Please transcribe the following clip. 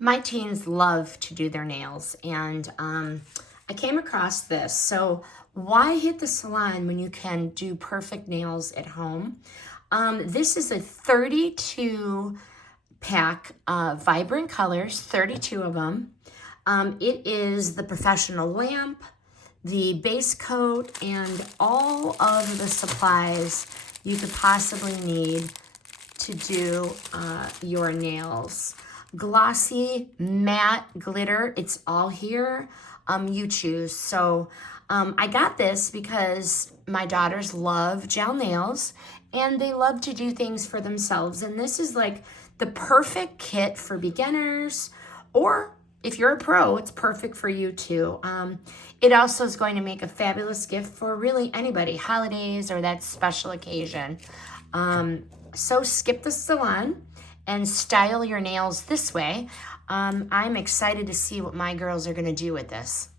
My teens love to do their nails, and I came across this. So why hit the salon when you can do perfect nails at home? This is a 32 pack, vibrant colors, 32 of them. It is the professional lamp, the base coat, and all of the supplies you could possibly need to do your nails. Glossy, matte, glitter, it's all here. You choose. So I got this because my daughters love gel nails and they love to do things for themselves. And this is like the perfect kit for beginners, or if you're a pro, it's perfect for you too. It also is going to make a fabulous gift for really anybody, holidays or that special occasion. So skip the salon and style your nails this way. I'm excited to see what my girls are going to do with this.